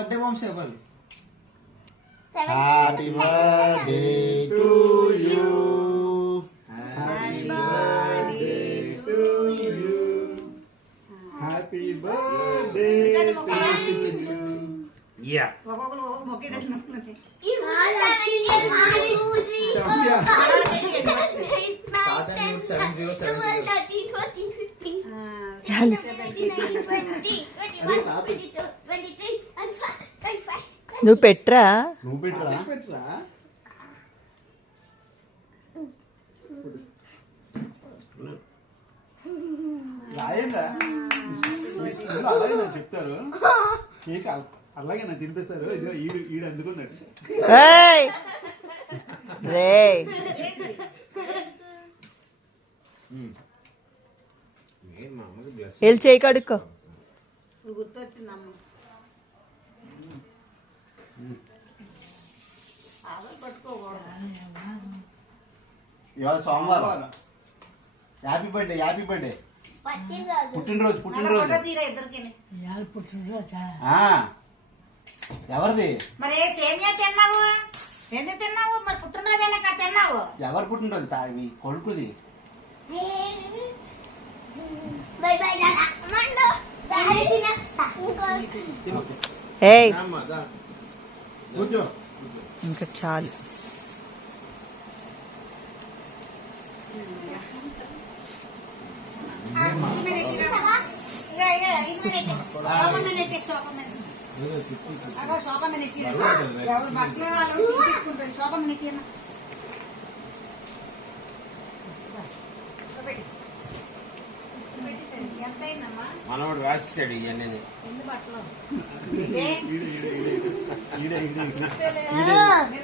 Birthday bombs ఇవ్వాలి. Happy birthday to you, happy birthday to you, happy birthday to you. Yeah ఒక్కొక్కరు మొక్కేటేసిన నువ్వు Petra రాయండి. అలాగే నాకు చెప్తారు, కేక్ అలాగే నాకు తినిపిస్తారు. ఇదిగో ఈడు అందుకున్నాడు. వెళ్ళి చేయి కడుక్కో. గుర్తొచ్చిందమ్మ. ఇవాళ సోమవారం. Happy birthday, happy birthday. పుట్టినరోజు ఎవరిది? మరి సేమియా తిన్నావు, ఎందుకు తిన్నావు? మరి పుట్టినరోజు తిన్నావు. ఎవరు పుట్టినరోజు? తావి కొడుకుది. ఇంకా చాలు. మనవాడు రాసేసాడు ఇవన్నీ.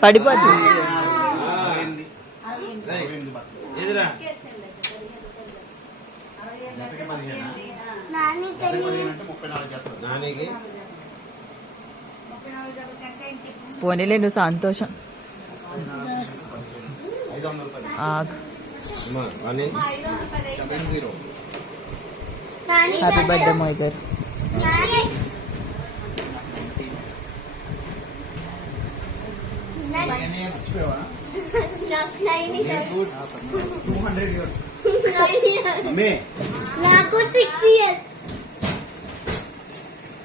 పడిపోతుంది. పోనీలే, నువ్వు సంతోషం. హ్యాపీ బర్త్డే మోయ్ గారు. నాకు 6 years.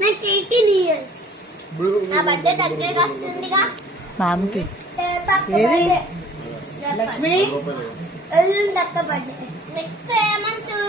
నాకు 18 years. నా బర్త్డే దగ్గరగా వస్తుందిగా. మామకి ఏది లక్ష్మి దక్క బర్త్డే నెక్స్ట్ ఏమంటూ